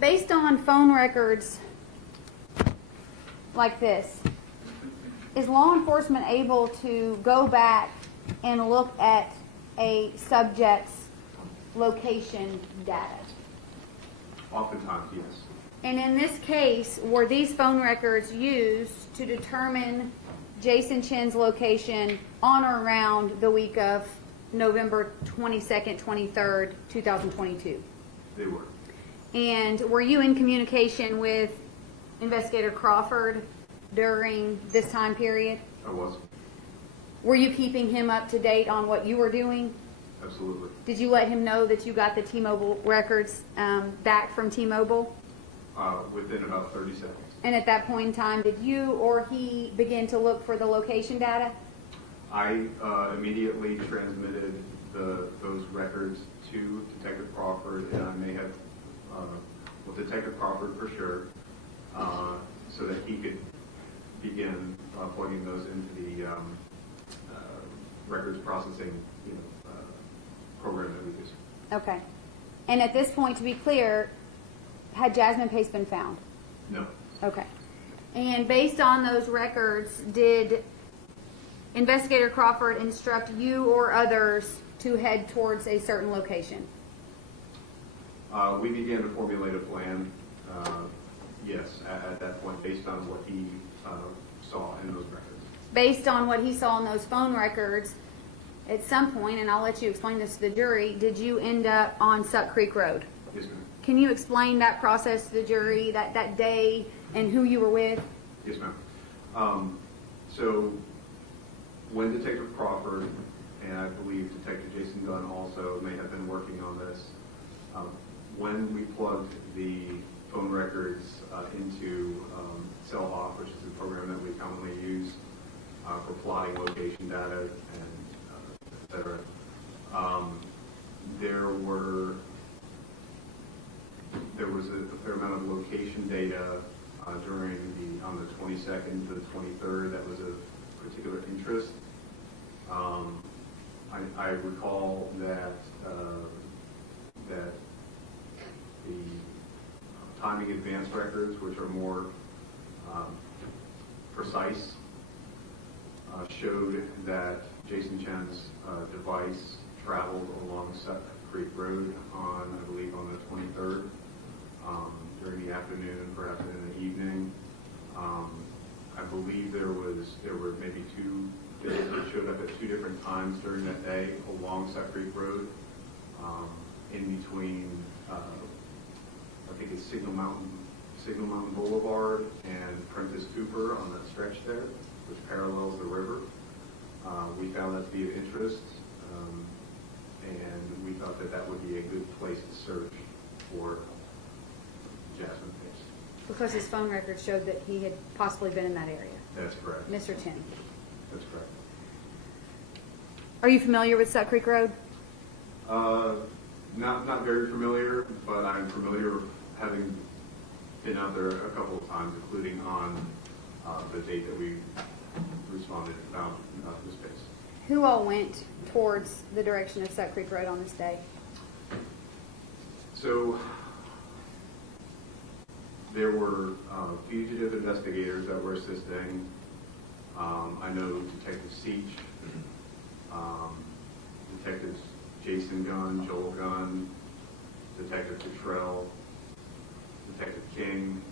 Based on phone records like this, is law enforcement able to go back and look at a subject's location data? Oftentimes, yes. And in this case, were these phone records used to determine Jason Chen's location on or around the week of November 22nd, 23rd, 2022? They were. And were you in communication with Investigator Crawford during this time period? I was. Were you keeping him up to date on what you were doing? Absolutely. Did you let him know that you got the T-Mobile records back from T-Mobile? Within about 30 seconds. And at that point in time, did you or he begin to look for the location data? I immediately transmitted those records to Detective Crawford, and I may have, well, Detective Crawford for sure, so that he could begin plugging those into the records processing, program that we use. Okay. And at this point, to be clear, had Jasmine Pace been found? No. Okay. And based on those records, did Investigator Crawford instruct you or others to head towards a certain location? We began to formulate a plan, yes, at that point, based on what he saw in those records. Based on what he saw in those phone records, at some point, and I'll let you explain this to the jury, did you end up on Suck Creek Road? Yes, ma'am. Can you explain that process to the jury, that day, and who you were with? Yes, ma'am. So when Detective Crawford and I believe Detective Jason Gunn also may have been working on this, when we plugged the phone records into CellHawk, which is the program that we commonly use for plotting location data and et cetera, there was a fair amount of location data on the 22nd to the 23rd that was of particular interest. I recall that the timing advance records, which are more precise, showed that Jason Chen's device traveled along Suck Creek Road on, I believe, on the 23rd, during the afternoon, perhaps in the evening. I believe there were maybe two visits that showed up at two different times during that day along Suck Creek Road, in between, I think it's Signal Mountain Boulevard and Prentice Cooper on that stretch there, which parallels the river. We found that to be of interest, and we thought that that would be a good place to search for Jasmine Pace. Because his phone records showed that he had possibly been in that area. That's correct. Mr. Chen. That's correct. Are you familiar with Suck Creek Road? Not very familiar, but I'm familiar having been out there a couple of times, including on the date that we responded and found the space. Who all went towards the direction of Suck Creek Road on this day? So there were fugitive investigators that were assisting. I know Detective Seach, Detectives Jason Gunn, Joel Gunn, Detective Cottrell, Detective King.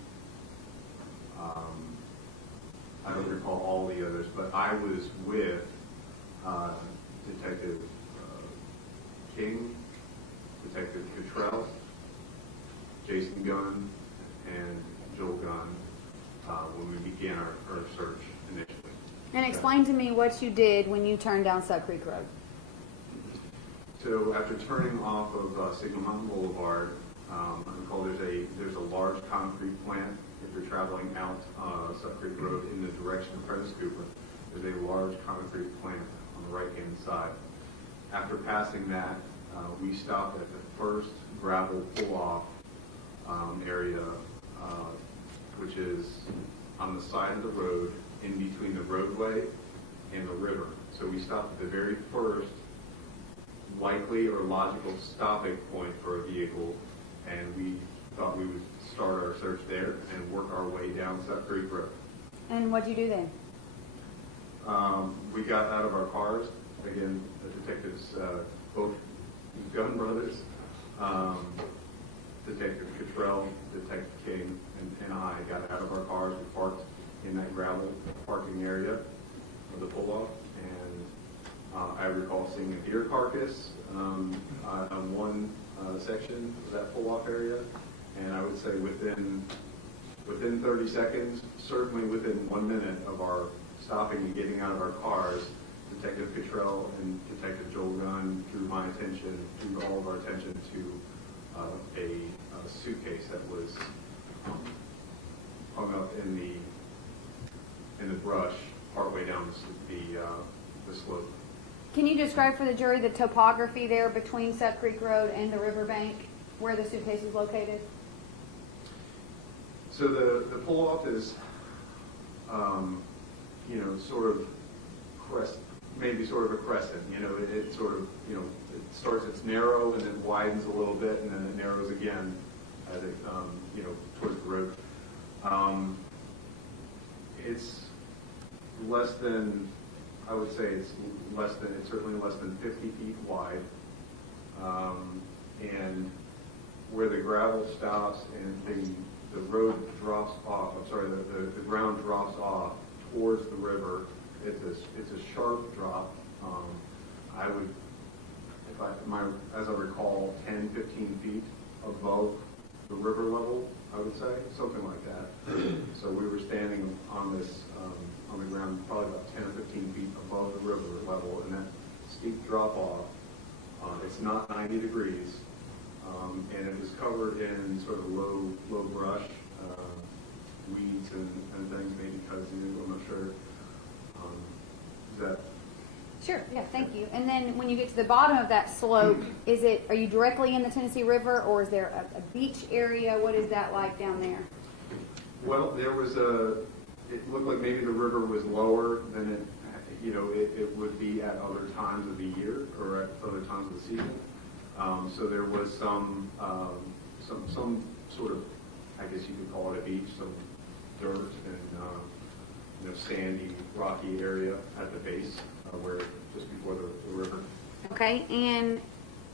I don't recall all the others, but I was with Detective King, Detective Cottrell, Jason Gunn, and Joel Gunn when we began our search initially. And explain to me what you did when you turned down Suck Creek Road. So after turning off of Signal Mountain Boulevard, I recall there's a large concrete plant. If you're traveling out Suck Creek Road in the direction of Prentice Cooper, there's a large concrete plant on the right-hand side. After passing that, we stopped at the first gravel pull-off area, which is on the side of the road in between the roadway and the river. So we stopped at the very first likely or logical stopping point for a vehicle, and we thought we would start our search there and work our way down Suck Creek Road. And what'd you do then? We got out of our cars. Again, the detectives, both Gunn brothers, Detective Cottrell, Detective King, and I got out of our cars. We parked in that gravel parking area of the pull-off, and I recall seeing a deer carcass on one section of that pull-off area, and I would say within 30 seconds, certainly within 1 minute of our stopping and getting out of our cars, Detective Cottrell and Detective Joel Gunn drew all of our attention to a suitcase that was hung up in the brush partway down the slope. Can you describe for the jury the topography there between Suck Creek Road and the riverbank where the suitcase is located? So the pull-off is, sort of maybe sort of a crescent. It sort of, it starts, it's narrow and then widens a little bit and then it narrows again as it, towards the road. It's less than, I would say it's certainly less than 50 feet wide. And where the gravel stops and the road drops off, the ground drops off towards the river, it's a sharp drop. I would, as I recall, 10, 15 feet above the river level, I would say, something like that. So we were standing on this, on the ground probably about 10 or 15 feet above the river level, and that steep drop off, it's not 90 degrees, and it was covered in sort of low brush, weeds and things, maybe kudzu, I'm not sure. Is that? Sure, yeah, thank you. And then when you get to the bottom of that slope, are you directly in the Tennessee River, or is there a beach area? What is that like down there? Well, there was it looked like maybe the river was lower than it would be at other times of the year or at other times of the season. So there was some sort of, I guess you could call it a beach, some dirt and sandy, rocky area at the base where just before the river. Okay, and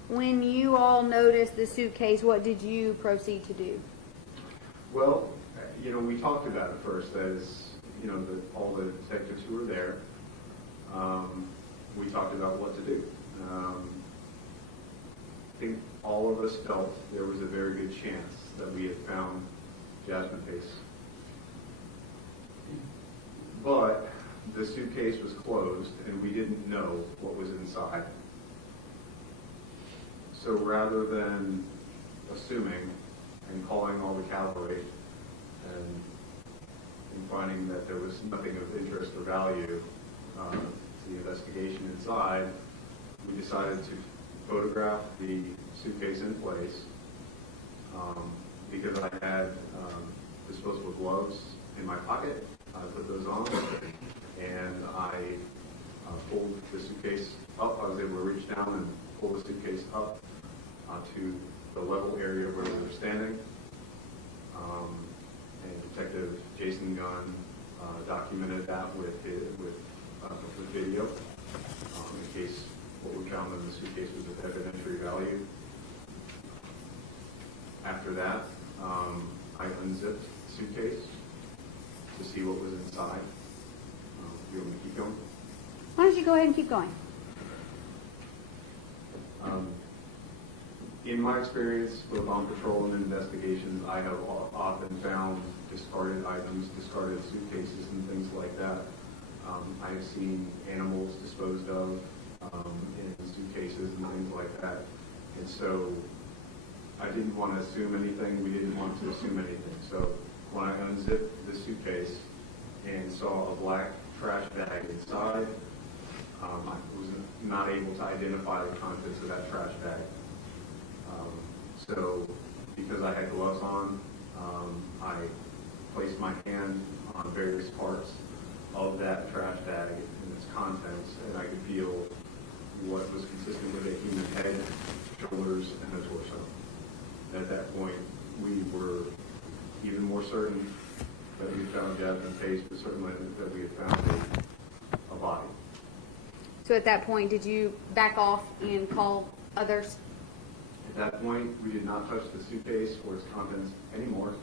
when you all noticed the suitcase, what did you proceed to do? Well, we talked about it first as, all the detectives who were there. We talked about what to do. I think all of us felt there was a very good chance that we had found Jasmine Pace. But the suitcase was closed and we didn't know what was inside. So rather than assuming and calling all the cavalry and finding that there was nothing of interest or value to the investigation inside, we decided to photograph the suitcase in place because I had disposable gloves in my pocket. I put those on and I pulled the suitcase up. I was able to reach down and pull the suitcase up to the level area where we were standing. And Detective Jason Gunn documented that with video in case what we found in the suitcase was of evidentiary value. After that, I unzipped the suitcase to see what was inside. You want me to keep going? Why don't you go ahead and keep going? In my experience, both on patrol and investigations, I have often found discarded items, discarded suitcases, and things like that. I have seen animals disposed of in suitcases and things like that. And so I didn't want to assume anything. We didn't want to assume anything. So when I unzipped the suitcase and saw a black trash bag inside, I was not able to identify the contents of that trash bag. So because I had gloves on, I placed my hand on various parts of that trash bag and its contents, and I could feel what was consistent with a human head, shoulders, and a torso. And at that point, we were certain that we found Jasmine Pace, but certainly that we had found a body. So at that point, did you back off and call others? At that point, we did not touch the suitcase or its contents anymore.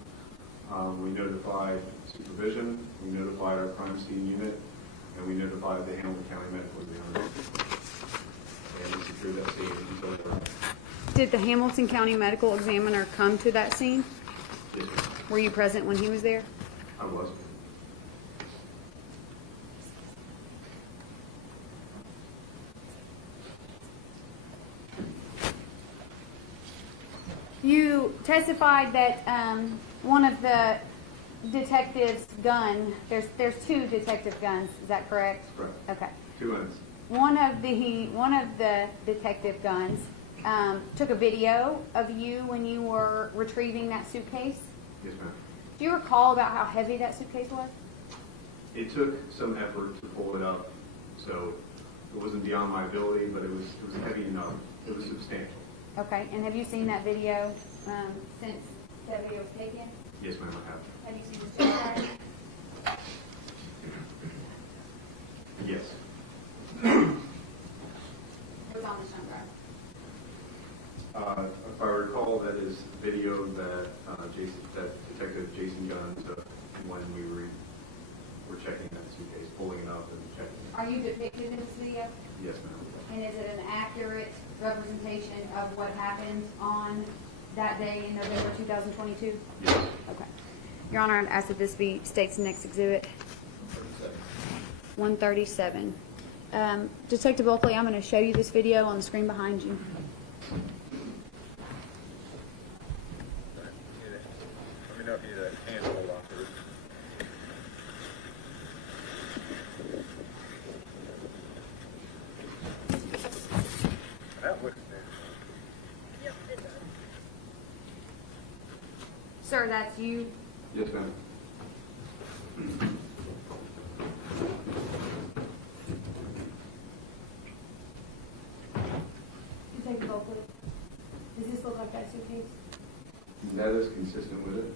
We notified supervision, we notified our crime scene unit, and we notified the Hamilton County Medical Examiner. And we secured that scene until they arrived. Did the Hamilton County Medical Examiner come to that scene? Yes, ma'am. Were you present when he was there? I was. You testified that one of the detectives' gun, there's two detective guns, is that correct? Correct. Okay. 2 ends. One of the detective guns took a video of you when you were retrieving that suitcase. Yes, ma'am. Do you recall about how heavy that suitcase was? It took some effort to pull it up, so it wasn't beyond my ability, but it was heavy enough. It was substantial. Okay, and have you seen that video since that video was taken? Yes, ma'am, I have. Have you seen the suitcase? Yes. What's on the jump drive? If I recall, that is video that Detective Jason Gunn took when we were checking that suitcase, pulling it up and checking it. Are you depicted in this video? Yes, ma'am. And is it an accurate representation of what happened on that day in November 2022? Yes. Okay. Your Honor, I'd ask that this be state's next exhibit. 137. Detective Oakley, I'm going to show you this video on the screen behind you. Let me know if you need a hand hold on for it. That looks new. Yep, it does. Sir, that's you. Yes, ma'am. Detective Oakley, does this look like that suitcase? That is consistent with it.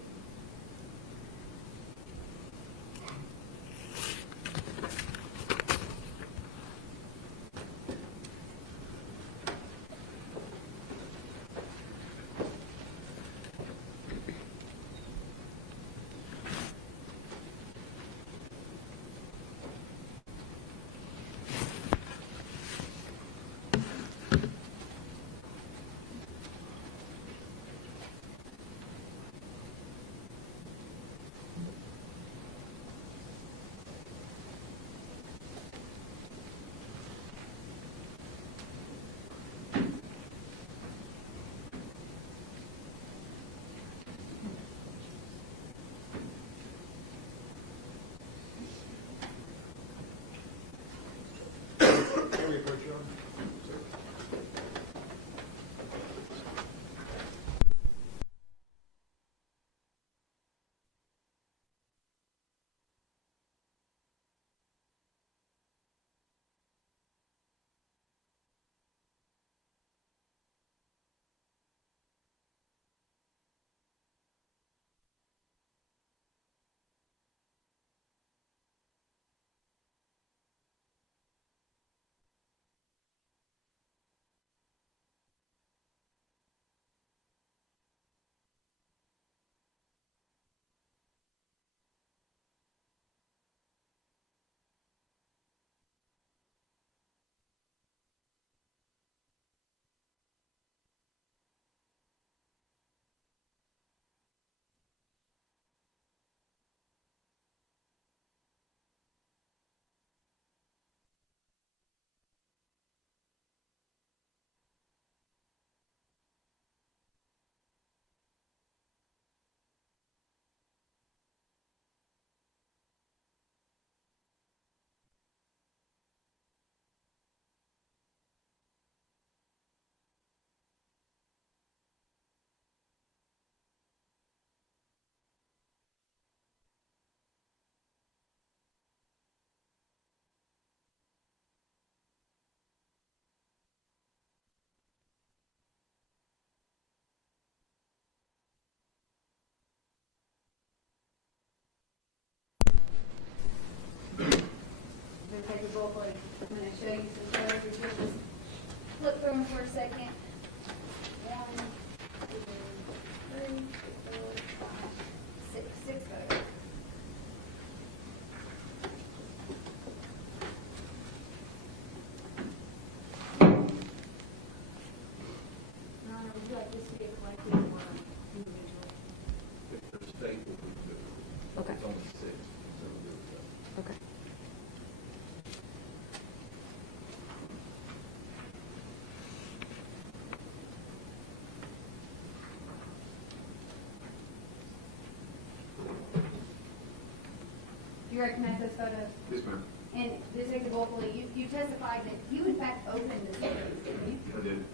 recognize those photos? Yes, ma'am. And Detective Oakley, you testified that you in fact opened the suitcase, didn't you? I did.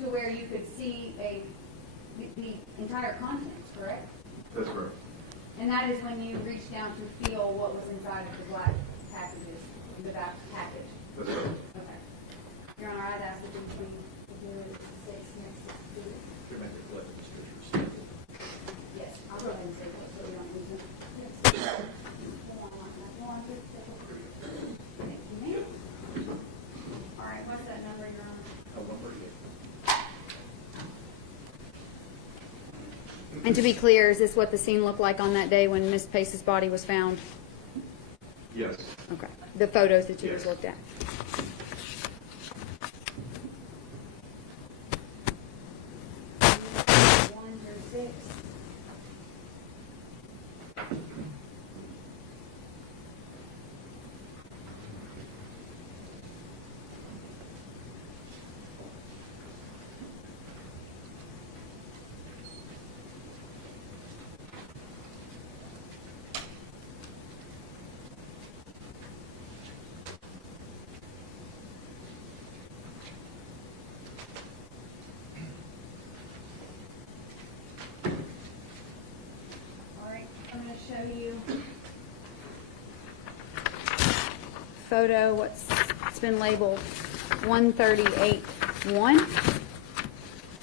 To where you could see the entire contents, correct? That's correct. And that is when you reached down to feel what was inside of the black packages, the back package. That's correct. Okay. Your Honor, I'd ask that you please do it 6 next to it. Yes, I'll go ahead and say that so we don't lose it. Yes. Thank you, ma'am. All right, what's that number, Your Honor? And to be clear, is this what the scene looked like on that day when Miss Pace's body was found? Yes. Okay. The photos that you Yes. just looked at. One through 6. All right, I'm going to show you photo, it's been labeled 138-1.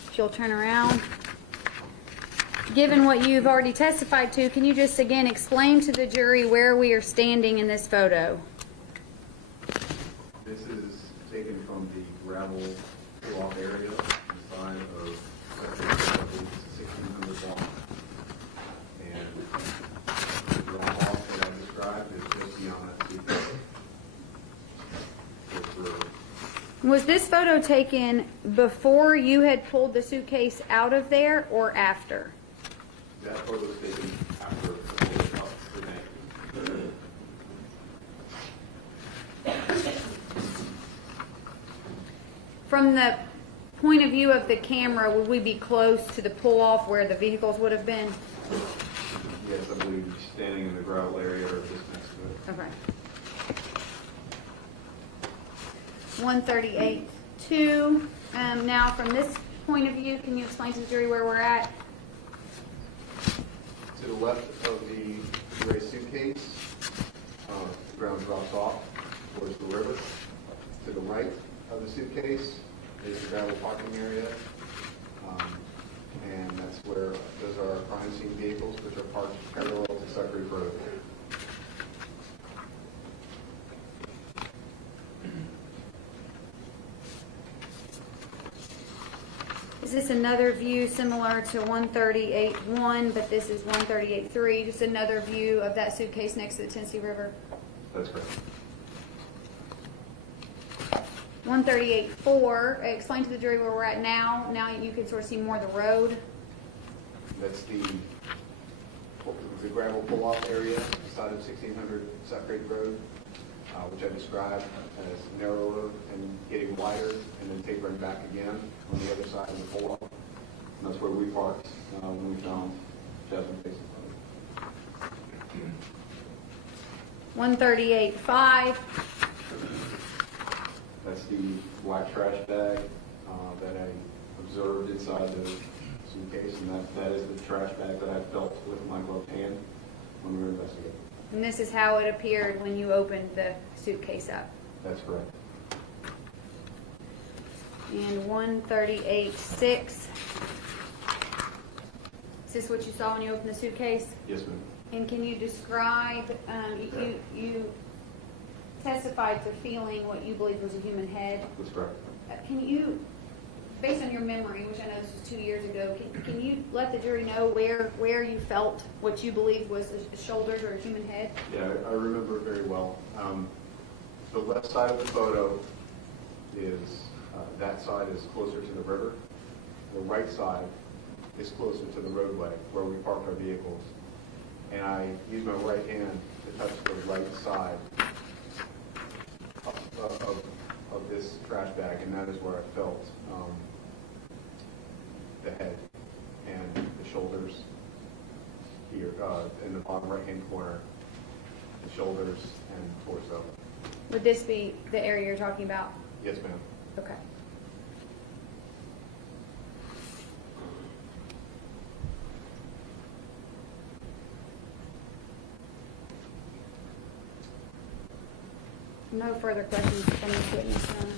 If you'll turn around. Given what you've already testified to, can you just again explain to the jury where we are standing in this photo? This is taken from the gravel pull-off area inside of 1600 block. And the drop-off that I described is just beyond that suitcase. Was this photo taken before you had pulled the suitcase out of there or after? That photo was taken after the pull up the bank. From the point of view of the camera, would we be close to the pull-off where the vehicles would have been? Yes, I believe standing in the gravel area or just next to it. Okay. 138-2. Now, from this point of view, can you explain to the jury where we're at? To the left of the gray suitcase, the ground drops off towards the river. To the right of the suitcase is the gravel parking area. And that's where those are our crime scene vehicles, which are parked parallel to Sucker Creek Road. Is this another view similar to 138-1, but this is 138-3, just another view of that suitcase next to the Tennessee River? That's correct. 138-4, explain to the jury where we're at now. Now you can sort of see more of the road. That's the gravel pull-off area side of 1600 Sucker Creek Road, which I described as narrower and getting wider and then tapering back again on the other side of the pull-off. And that's where we parked when we found Jasmine Pace. 138-5. That's the black trash bag that I observed inside the suitcase, and that is the trash bag that I felt with my gloved hand when we were investigating. And this is how it appeared when you opened the suitcase up. That's correct. And 138-6. Is this what you saw when you opened the suitcase? Yes, ma'am. And can you describe, you testified to feeling what you believe was a human head. That's correct. Can you, based on your memory, which I know this was 2 years ago, can you let the jury know where you felt what you believed was the shoulders or a human head? Yeah, I remember it very well. The left side of the photo is, that side is closer to the river. The right side is closer to the roadway where we parked our vehicles. And I used my right hand to touch the right side of this trash bag, and that is where I felt the head and the shoulders here in the bottom right-hand corner. the shoulders and torso. Would this be the area you're talking about? Yes, ma'am. Okay. No further questions from this witness, Your Honor.